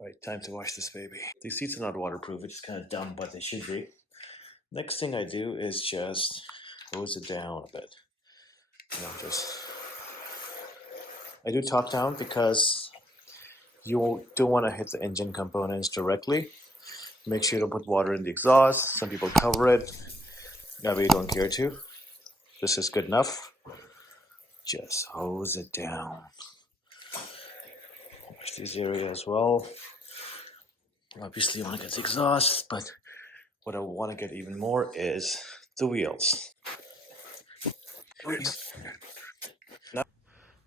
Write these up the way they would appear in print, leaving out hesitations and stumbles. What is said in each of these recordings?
Alright, time to wash this baby. These seats are not waterproof, which is kind of dumb, but they should be. Next thing I do is just hose it down a bit. I do top down because you don't want to hit the engine components directly. Make sure you don't put water in the exhaust. Some people cover it. That way you don't care to. This is good enough. Just hose it down. Wash this area as well. Obviously you want to get the exhaust, but what I want to get even more is the wheels.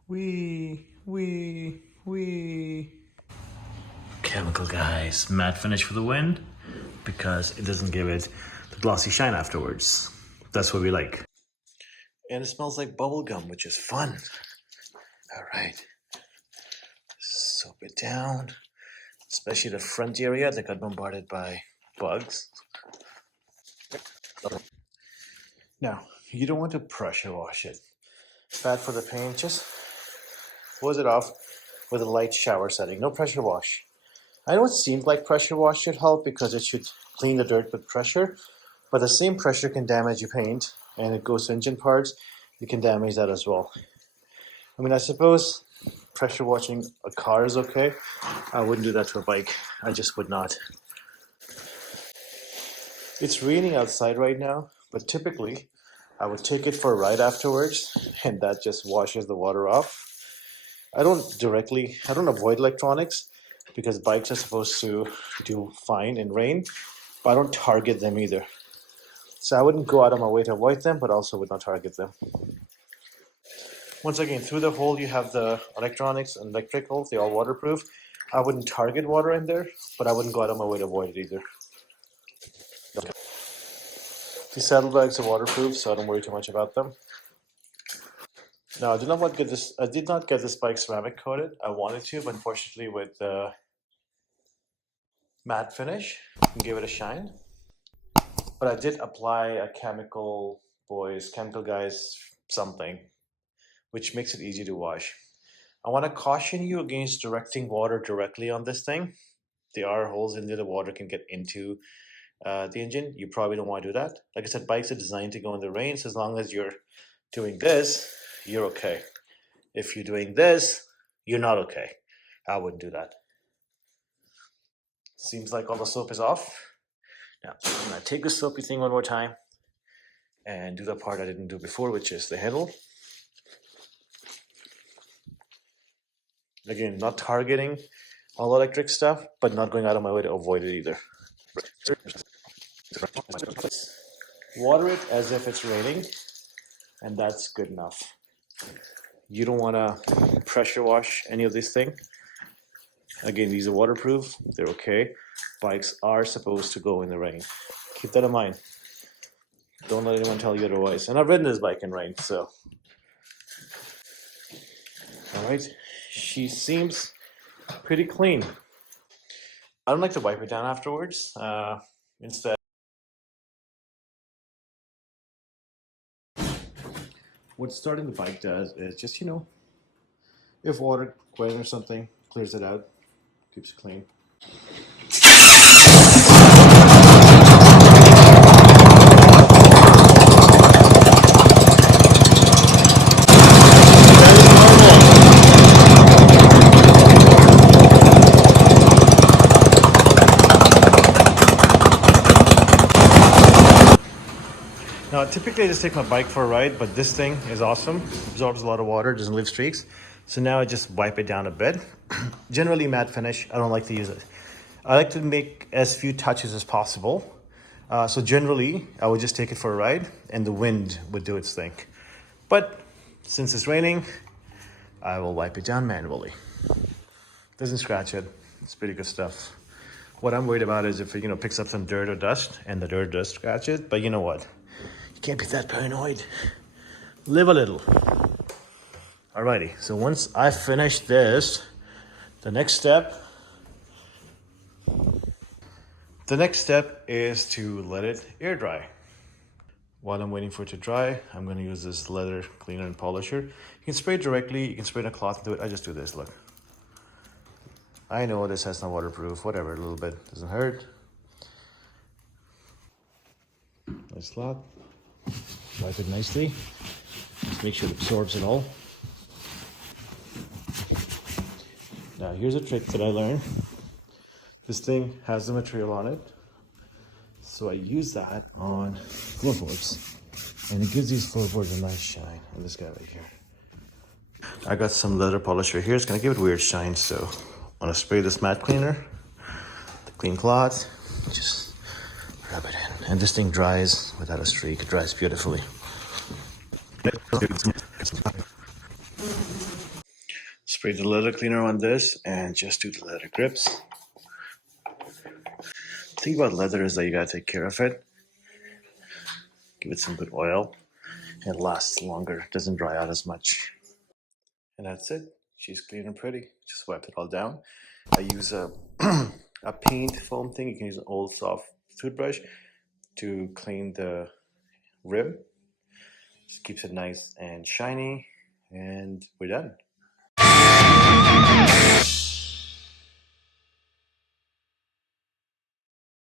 Wee. Chemical guys, matte finish for the wind because it doesn't give it the glossy shine afterwards. That's what we like. And it smells like bubble gum, which is fun. All right, soap it down, especially the front area that got bombarded by bugs. Now, you don't want to pressure wash it. Bad for the paint. Just hose it off with a light shower setting. No pressure wash. I know it seems like pressure wash should help because it should clean the dirt with pressure, but the same pressure can damage your paint, and it goes to engine parts. You can damage that as well. I mean, I suppose pressure washing a car is okay. I wouldn't do that to a bike. I just would not. It's raining outside right now, but typically I would take it for a ride afterwards, and that just washes the water off. I don't avoid electronics because bikes are supposed to do fine in rain, but I don't target them either. So I wouldn't go out of my way to avoid them, but also would not target them. Once again, through the hole you have the electronics and electricals, they're all waterproof. I wouldn't target water in there, but I wouldn't go out of my way to avoid it either. These saddlebags are waterproof, so I don't worry too much about them. Now, I did not get this bike ceramic coated. I wanted to, but unfortunately with the matte finish, and give it a shine. But I did apply a chemical guys something, which makes it easy to wash. I want to caution you against directing water directly on this thing. There are holes in there the water can get into the engine. You probably don't want to do that. Like I said, bikes are designed to go in the rain, so as long as you're doing this, you're okay. If you're doing this, you're not okay. I wouldn't do that. Seems like all the soap is off. Now, I'm going to take the soapy thing one more time and do the part I didn't do before, which is the handle. Again, not targeting all electric stuff, but not going out of my way to avoid it either. Water it as if it's raining, and that's good enough. You don't want to pressure wash any of this thing. Again, these are waterproof, they're okay. Bikes are supposed to go in the rain. Keep that in mind. Don't let anyone tell you otherwise. And I've ridden this bike in rain, so. All right, she seems pretty clean. I don't like to wipe it down afterwards. Instead, what starting the bike does is just, if water wet or something, clears it out, keeps it clean. Now, typically I just take my bike for a ride, but this thing is awesome. Absorbs a lot of water, doesn't leave streaks. So now I just wipe it down a bit. Generally matte finish, I don't like to use it. I like to make as few touches as possible. So generally, I would just take it for a ride and the wind would do its thing. But since it's raining, I will wipe it down manually. Doesn't scratch it. It's pretty good stuff. What I'm worried about is if it, picks up some dirt or dust and the dirt does scratch it, but you know what? Can't be that paranoid. Live a little. Alrighty, so once I finish this, the next step is to let it air dry. While I'm waiting for it to dry, I'm going to use this leather cleaner and polisher. You can spray it directly, you can spray in a cloth and do it. I just do this, look. I know this has no waterproof, whatever, a little bit doesn't hurt. Nice lot. Wipe it nicely. Just make sure it absorbs it all. Now here's a trick that I learned. This thing has the material on it, so I use that on floorboards, and it gives these floorboards a nice shine. And this guy right here, I got some leather polish right here. It's gonna give it weird shine, so I'm gonna spray this matte cleaner, the clean cloth, just rub it in. And this thing dries without a streak. It dries beautifully. Spray the leather cleaner on this and just do the leather grips. The thing about leather is that you gotta take care of it. Give it some good oil. It lasts longer, it doesn't dry out as much. And that's it. She's clean and pretty. Just wipe it all down. I use a a paint foam thing. You can use an old soft toothbrush to clean the rim. Just keeps it nice and shiny, and we're done.